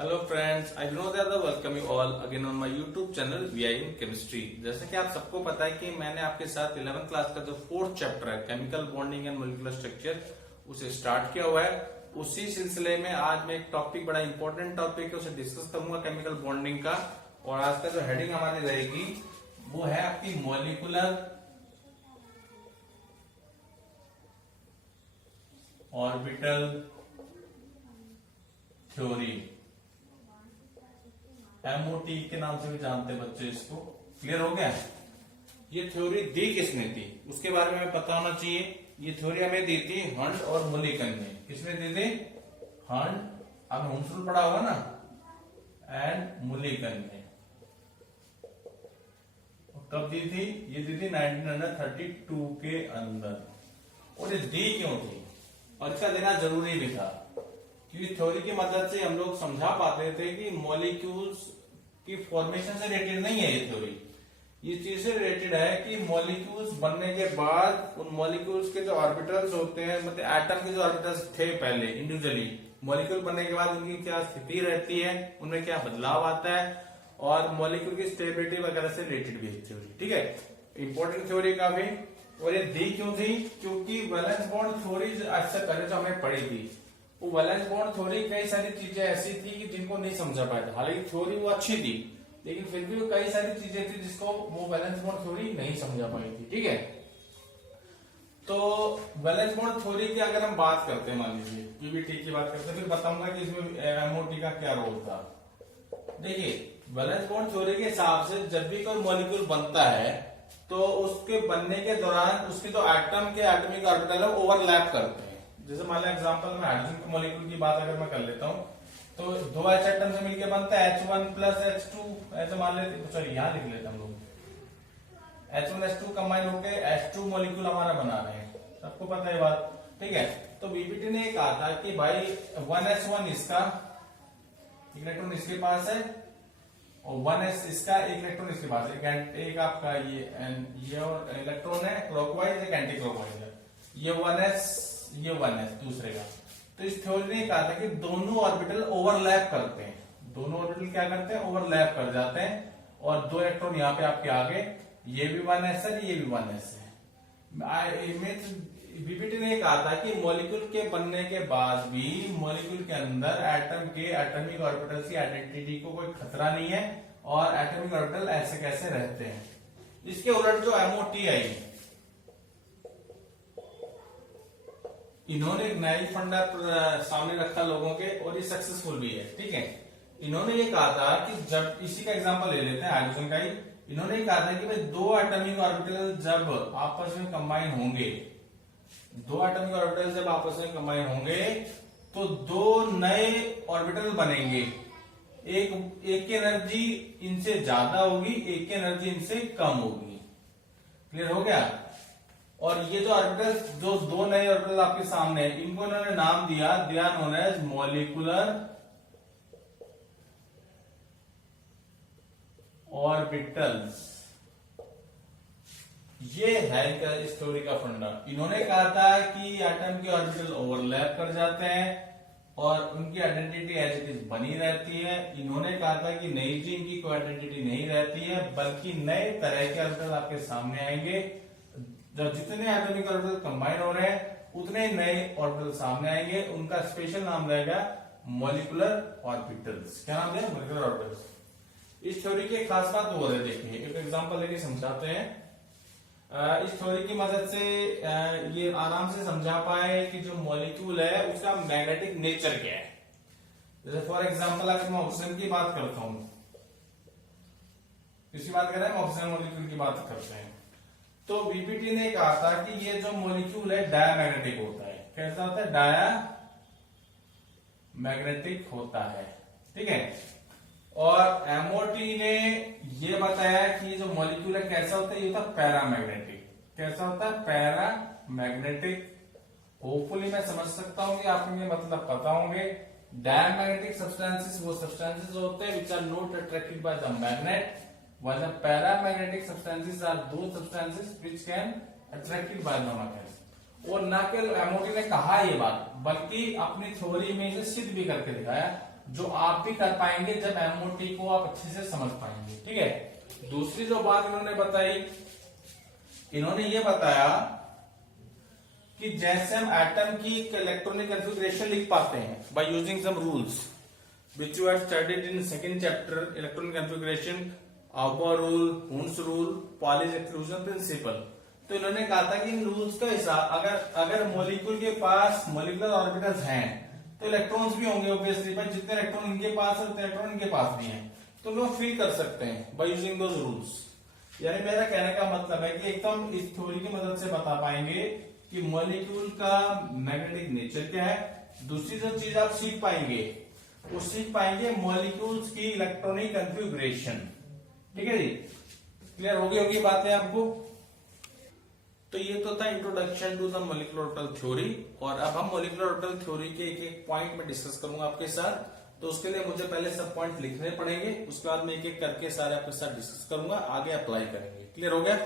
Hello friends, I Vinod Yadav welcome you all again on my YouTube channel VI in chemistry. जैसा कि आप सबको पता है कि मैंने आपके साथ 11th क्लास का जो 4th चैप्टर है chemical bonding and molecular structure उसे स्टार्ट किया हुआ है। उसी सिलसिले में आज मैं एक टॉपिक, बड़ा इंपॉर्टेंट टॉपिक है, उसे डिस्कस करूंगा केमिकल बॉन्डिंग का। और आज का जो हेडिंग हमारी रहेगी वो है आपकी मॉलिक्यूलर ऑर्बिटल थ्योरी, एमओटी के नाम से भी जानते हैं बच्चे इसको। क्लियर हो गया? ये थ्योरी दी किसने थी उसके बारे में हमें पता होना चाहिए। ये थ्योरी हमें दी थी हंट और मुलिकन ने। किसने दी थी? हंट, आपने हुंसुल पढ़ा होगा ना, एंड मुलिकन ने। कब दी थी? ये दी थी 1932 के अंदर। और ये दी क्यों थी और इसका देना जरूरी भी था? क्योंकि थ्योरी की मदद से हम लोग समझा पाते थे कि मॉलिक्यूल्स की फॉर्मेशन से रिलेटेड नहीं है ये थ्योरी। ये चीज से रिलेटेड है कि मॉलिक्यूल्स बनने के बाद उन मॉलिक्यूल्स के जो ऑर्बिटल्स होते हैं, मतलब एटम के जो ऑर्बिटल्स थे पहले इंडिविजुअली, मॉलिक्यूल बनने के बाद उनकी क्या स्थिति रहती है, उनमें क्या बदलाव आता है, और मॉलिक्यूल की स्टेबिलिटी वगैरह से रिलेटेड भी थ्योरी। ठीक है, इंपॉर्टेंट थ्योरी का भी। और ये दी क्यों थी? क्योंकि वैलेंस बॉन्ड थ्योरी आज से पहले जो हमने पढ़ी थी, वो वैलेंस बॉन्ड थ्योरी कई सारी चीजें ऐसी थी कि जिनको नहीं समझा पाया था। हालांकि थ्योरी वो अच्छी थी, लेकिन फिर भी कई सारी चीजें थी जिसको वो वैलेंस बॉन्ड थ्योरी नहीं समझा पाई थी। ठीक है, तो वैलेंस बॉन्ड थ्योरी की अगर हम बात करते हैं, मान लीजिए पीवीटी की बात करते हैं, फिर बताऊंगा कि इसमें एमओटी का क्या रोल था। देखिए, वैलेंस बॉन्ड थ्योरी के हिसाब से जब भी कोई मॉलिक्यूल बनता है तो उसके बनने के दौरान उसके जो एटम के एटॉमिक ऑर्बिटल है ओवरलैप करते हैं। जैसे मान लो एग्जांपल में हाइड्रोजन के मॉलिक्यूल की बात अगर मैं कर लेता हूं, तो दो H एटम से मिलकर बनता है H1 प्लस H2। ऐसे मान लेते, सॉरी यहाँ लिख लेते हम लोग, H1 H2 कंबाइन होकर H2 मॉलिक्यूल हमारा बना रहे हैं। सबको पता है बात। ठीक है, तो बीपीटी ने कहा था कि भाई 1S1 इसका इलेक्ट्रॉन इसके पास है और 1S इसका एक इलेक्ट्रॉन इसके पास है। एक आपका ये और इलेक्ट्रॉन है क्लॉकवाइज, एक एंटी क्लॉकवाइज है। ये 1S ये 1S दूसरे का। तो इस थ्योरी ने कहा था कि दोनों ऑर्बिटल ओवरलैप करते हैं। दोनों ऑर्बिटल क्या करते हैं? ओवरलैप कर जाते हैं। और दो इलेक्ट्रॉन यहाँ पे आपके आगे, ये भी 1S है, ये भी 1S है। बीपीटी ने कहा था कि मॉलिक्यूल के बनने के बाद भी मॉलिक्यूल के अंदर एटम के एटॉमिक ऑर्बिटल की आइडेंटिटी को कोई खतरा नहीं है और एटॉमिक ऑर्बिटल ऐसे कैसे रहते हैं। इसके उलट जो एमओटी आई, इन्होंने एक नई फंडा सामने रखा लोगों के, और ये सक्सेसफुल भी है। ठीक है, इन्होंने ये कहा था कि जब, इसी का एग्जांपल ले लेते हैं हाइड्रोजन का ही, इन्होंने ये कहा था कि भाई दो एटॉमिक ऑर्बिटल जब आपस में कंबाइन होंगे, दो एटॉमिक ऑर्बिटल जब आपस में कंबाइन होंगे तो दो नए ऑर्बिटल बनेंगे। एक की एनर्जी इनसे ज्यादा होगी, एक की एनर्जी इनसे कम होगी। क्लियर हो गया? और ये जो ऑर्बिटल, जो दो नए ऑर्बिटल आपके सामने है, इनको इन्होंने नाम दिया, दिया नोन एज मॉलिक्यूलर ऑर्बिटल्स। ये है इस थ्योरी का फंडा। इन्होंने कहा था कि एटम के ऑर्बिटल ओवरलैप कर जाते हैं और उनकी आइडेंटिटी एज इट इज बनी रहती है। इन्होंने कहा था कि नई जी इनकी कोई आइडेंटिटी नहीं रहती है, बल्कि नए तरह के ऑर्बिटल आपके सामने आएंगे। जब जितने एटॉमिक ऑर्बिटल कंबाइन हो रहे हैं उतने नए ऑर्बिटल सामने आएंगे। उनका स्पेशल नाम रहेगा मॉलिक्यूलर ऑर्बिटल्स। क्या नाम है? Molecular orbitals. इस थ्योरी की खास बात हो रही है, देखिए एक एग्जांपल लेके समझाते हैं। इस थ्योरी की मदद से ये आराम से समझा पाए कि जो मॉलिक्यूल है उसका मैग्नेटिक नेचर क्या है। जैसे फॉर एग्जांपल अगर मैं ऑक्सीजन की बात करता हूं, किसकी बात कर रहे हैं? ऑक्सीजन मॉलिक्यूल की बात करते हैं। तो बीपीटी ने कहा था कि ये जो मॉलिक्यूल है डायामैग्नेटिक होता है। कैसा होता है? डायामैग्नेटिक होता है। ठीक है, और एमओटी ने ये बताया कि जो मॉलिक्यूल है कैसा होता है? ये होता है पैरामैग्नेटिक। कैसा होता है? पैरामैग्नेटिक। होपफुली मैं समझ सकता हूं कि आपको ये मतलब पता होंगे। डायामैग्नेटिक सब्सटेंसेस वो सब्सटेंसेस होते हैं which are not attracted by the magnet, while the paramagnetic substances are those substances which can attracted by the magnet। और ना केवल एमओटी ने कहा ये बात, बल्कि अपनी थ्योरी में इसे सिद्ध भी करके दिखाया। जो आप भी कर पाएंगे जब एमओटी को आप अच्छे से समझ पाएंगे। ठीक है, दूसरी जो बात इन्होंने बताई, इन्होंने ये बताया कि जैसे हम एटम की इलेक्ट्रॉनिक कॉन्फ़िगरेशन लिख पाते हैं by using some rules which you had studied in second chapter electronic configuration, Auber rule, Hund's rule, Pauli's exclusion principle। तो इन्होंने कहा था कि इन रूल्स का हिसाब अगर मॉलिक्यूल के पास मॉलिक्यूलर ऑर्बिटल्स हैं तो इलेक्ट्रॉन्स भी होंगे ऑब्वियसली, पर जितने इलेक्ट्रॉन इनके पास है उतने इलेक्ट्रॉन इनके पास भी हैं, तो लोग फील कर सकते हैं बाय यूजिंग दोज रूल्स। यानी मेरा कहने का मतलब है कि एकदम इस थ्योरी की मदद से बता पाएंगे कि मॉलिक्यूल का मैग्नेटिक नेचर क्या है। दूसरी जो चीज आप सीख पाएंगे वो सीख पाएंगे मॉलिक्यूल्स की इलेक्ट्रॉनिक कॉन्फ़िगरेशन। ठीक है जी, क्लियर होगी बातें आपको। तो ये तो था introduction to the molecular orbital theory, और अब हम मॉलिक्यूलर ऑर्बिटल थ्योरी के एक एक पॉइंट में डिस्कस करूंगा आपके साथ। तो उसके लिए मुझे पहले सब पॉइंट लिखने पड़ेंगे, उसके बाद मैं एक एक करके सारे आपके साथ डिस्कस करूंगा, आगे अप्लाई करेंगे। क्लियर हो गया।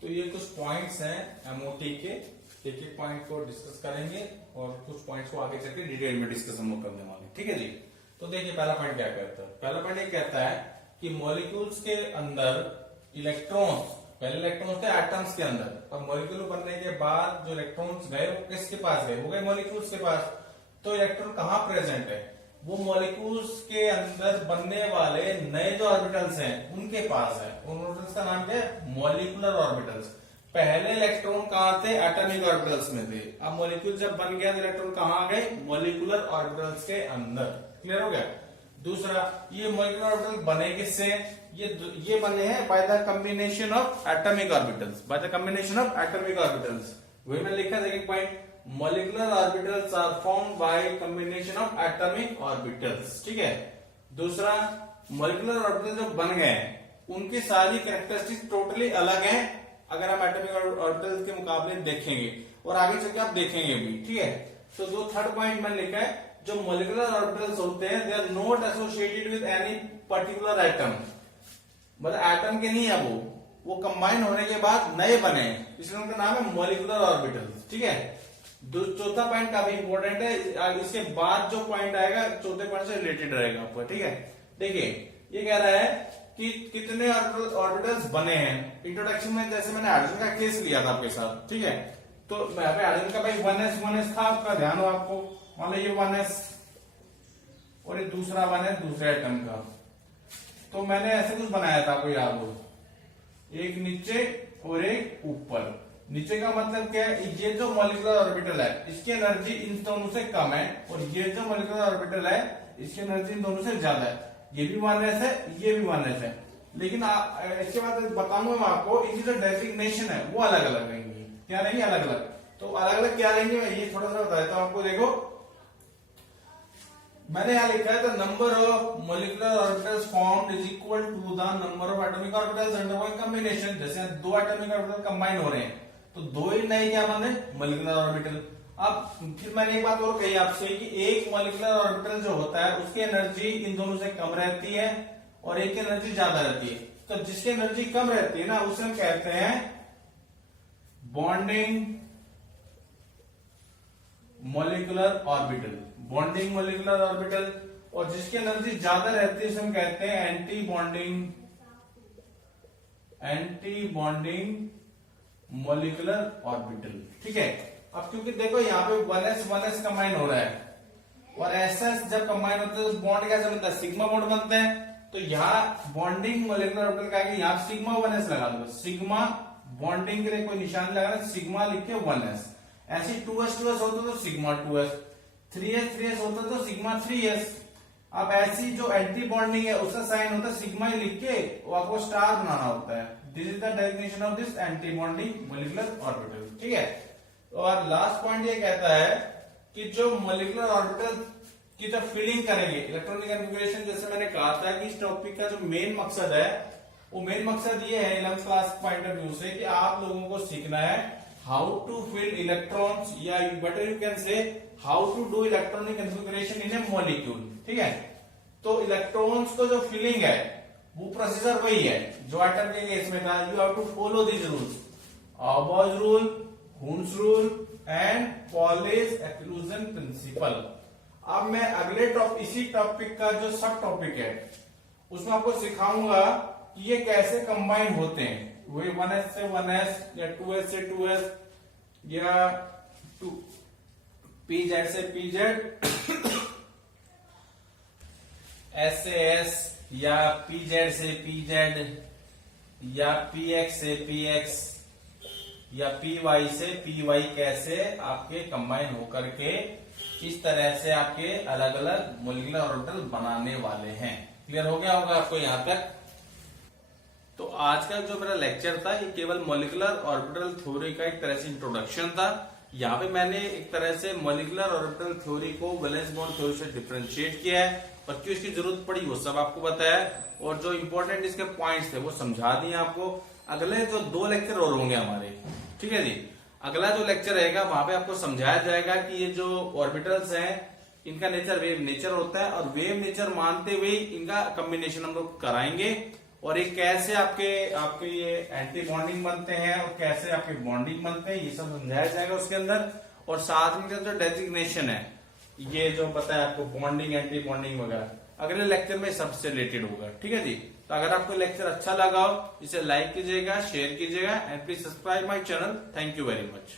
तो ये कुछ पॉइंट्स हैं एमओटी के, एक एक पॉइंट को डिस्कस करेंगे और कुछ पॉइंट्स को आगे चलकर डिटेल में डिस्कशन करने वाले। ठीक है जी। तो देखिए पहला पॉइंट क्या कहता है। पहला पॉइंट ये कहता है कि मॉलिक्यूल्स के अंदर इलेक्ट्रॉन्स, पहले इलेक्ट्रॉन्स थे एटम्स के अंदर, अब मॉलिक्यूल बनने के बाद जो इलेक्ट्रॉन्स गए वो किसके पास गए, वो गए मॉलिक्यूल्स के पास। तो इलेक्ट्रॉन कहाँ प्रेजेंट है, वो मॉलिक्यूल्स के अंदर बनने वाले नए जो ऑर्बिटल्स हैं उनके पास है। उन ऑर्बिटल्स का नाम क्या है, मॉलिक्यूलर ऑर्बिटल्स। पहले इलेक्ट्रॉन कहाँ थे, एटॉमिक ऑर्बिटल्स में थे। अब मॉलिक्यूल जब बन गया तो इलेक्ट्रॉन कहाँ आ गए, मॉलिक्यूलर ऑर्बिटल्स के अंदर। क्लियर हो गया। दूसरा, ये मॉलिक्यूलर ऑर्बिटल बने किससे, ये बने हैं by the combination of atomic orbitals, by the combination of atomic orbitals. वही मैंने लिखा था एक point, molecular orbitals are formed by combination of atomic orbitals. ठीक है। दूसरा, मॉलिक्यूलर ऑर्बिटल जो बन गए उनकी सारी कैरेक्टरिस्टिक टोटली अलग हैं अगर हम एटॉमिक ऑर्बिटल्स के मुकाबले देखेंगे, और आगे चलकर आप देखेंगे भी। ठीक है। तो जो थर्ड पॉइंट मैंने लिखा है, जो मॉलिक्यूलर ऑर्बिटल्स होते हैं they are not associated with any particular atom, मतलब एटम के नहीं है वो कंबाइन होने के बाद नए बने, इसलिए उनका नाम है मॉलिक्यूलर ऑर्बिटल्स। ठीक है। चौथा पॉइंट काफी इंपॉर्टेंट है, इसके बाद जो पॉइंट आएगा चौथे पॉइंट से रिलेटेड रहेगा आपको। ठीक है। देखिए ये कह रहा है कि कितने ऑर्बिटल्स बने हैं। इंट्रोडक्शन में जैसे मैंने हाइड्रोजन का केस लिया था आपके साथ। ठीक है। तो हाइड्रोजन का भाई 1s था, आपका ध्यान हो आपको, मान लो ये 1s और ये दूसरा 1s दूसरे एटम का। तो मैंने ऐसे कुछ बनाया था, आपको याद हो, एक नीचे और एक ऊपर। नीचे का मतलब क्या है, ये जो मॉलिक्यूलर ऑर्बिटल है इसकी एनर्जी इन दोनों से कम है, और ये जो मॉलिक्यूलर ऑर्बिटल है इसकी एनर्जी इन दोनों से ज्यादा है। ये भी 1s है, ये भी 1s है, लेकिन इसके बाद बताऊंगा मैं आपको, इनकी जो डेजिग्नेशन है वो अलग अलग रहेंगी। क्या रहेंगी, अलग अलग। तो अलग अलग क्या रहेंगे, मैं ये थोड़ा सा बता देता हूं आपको। देखो मैंने यहां लिखा है, the number of molecular orbitals formed is equal to the number of atomic orbitals undergoing combination. जैसे दो एटॉमिक ऑर्बिटल कंबाइन हो रहे हैं तो दो ही नए क्या बने, मॉलिक्यूलर ऑर्बिटल। अब फिर मैंने एक बात और कही आपसे कि एक मॉलिक्यूलर ऑर्बिटल जो होता है उसकी एनर्जी इन दोनों से कम रहती है और एक की एनर्जी ज्यादा रहती है। तो जिसकी एनर्जी कम रहती है ना उसे हम कहते हैं bonding molecular orbital, bonding molecular orbital. और जिसकी एनर्जी ज्यादा रहती है उसे हम कहते हैं एंटी बॉन्डिंग मॉलिक्यूलर ऑर्बिटल। ठीक है। अब क्योंकि देखो यहाँ पे 1s कंबाइन हो रहा है, और SS जब कंबाइन होते हैं तो बॉन्ड कैसे बनता है, सिग्मा बॉन्ड बनते हैं। तो यहाँ बॉन्डिंग मॉलिक्यूलर ऑर्बिटल का है, यहाँ सिग्मा 1s लगा दो, सिग्मा बॉन्डिंग के लिए कोई निशान लगाना, सिग्मा लिख के 1s। ऐसे 2s होता तो सिग्मा 2s, 3s होता तो सिग्मा 3s। अब ऐसी जो एंटी बॉन्डिंग है उसका साइन होता है सिग्मा ही लिख के, वो आपको स्टार बनाना होता है। This is the definition of this anti bonding molecular orbital. ठीक है। और लास्ट पॉइंट ये कहता है कि जो मॉलिक्यूलर ऑर्बिटल की जब फीलिंग करेंगे इलेक्ट्रॉनिक कॉन्फ़िगरेशन, जैसे मैंने कहा था कि इस टॉपिक का जो मेन मकसद है वो मेन मकसद ये है 11th class point of view से कि आप लोगों को सीखना है हाउ टू फिल इलेक्ट्रॉन्स, या better you can say how to do electronic configuration in a molecule. ठीक है। तो इलेक्ट्रॉन्स को जो फीलिंग है वो प्रोसीजर वही है जो एटम के केस में था। You have to follow these rules, Aufbau's rule, Hund's rule and Pauli's exclusion principle। अब मैं अगले इसी टॉपिक का जो सब टॉपिक है उसमें आपको सिखाऊंगा कि ये कैसे कंबाइन होते हैं, वही 1s से 1s या 2s से 2s या pz से pz, s से s या pz से pz या px से px या py से py कैसे आपके कंबाइन होकर के इस तरह से आपके अलग अलग मॉलिक्यूलर ऑर्बिटल बनाने वाले हैं। क्लियर हो गया होगा आपको यहां तक। तो आज का जो मेरा लेक्चर था ये केवल मॉलिक्यूलर ऑर्बिटल थ्योरी का एक तरह से इंट्रोडक्शन था। यहाँ पे मैंने एक तरह से मॉलिक्यूलर ऑर्बिटल थ्योरी को वैलेंस बॉन्ड थ्योरी से डिफरेंशिएट किया है और क्यों इसकी जरूरत पड़ी वो सब आपको बताया और जो इंपॉर्टेंट इसके पॉइंट्स थे वो समझा दिए आपको। अगले जो 2 लेक्चर और होंगे हमारे, ठीक है जी, अगला जो लेक्चर रहेगा वहां पे आपको समझाया जाएगा कि ये जो ऑर्बिटल्स हैं इनका नेचर वेव नेचर होता है और वेव नेचर मानते हुए इनका कॉम्बिनेशन हम लोग कराएंगे और ये कैसे आपके ये एंटी बॉन्डिंग बनते हैं और कैसे आपके बॉन्डिंग बनते हैं ये सब समझाया जाएगा उसके अंदर। और साथ में जो डेजिग्नेशन है ये जो पता है आपको बॉन्डिंग एंटी बॉन्डिंग वगैरह अगले लेक्चर में सबसे रिलेटेड होगा। ठीक है जी, तो अगर आपको लेक्चर अच्छा लगा हो इसे लाइक कीजिएगा, शेयर कीजिएगा and please subscribe my channel. Thank you very much.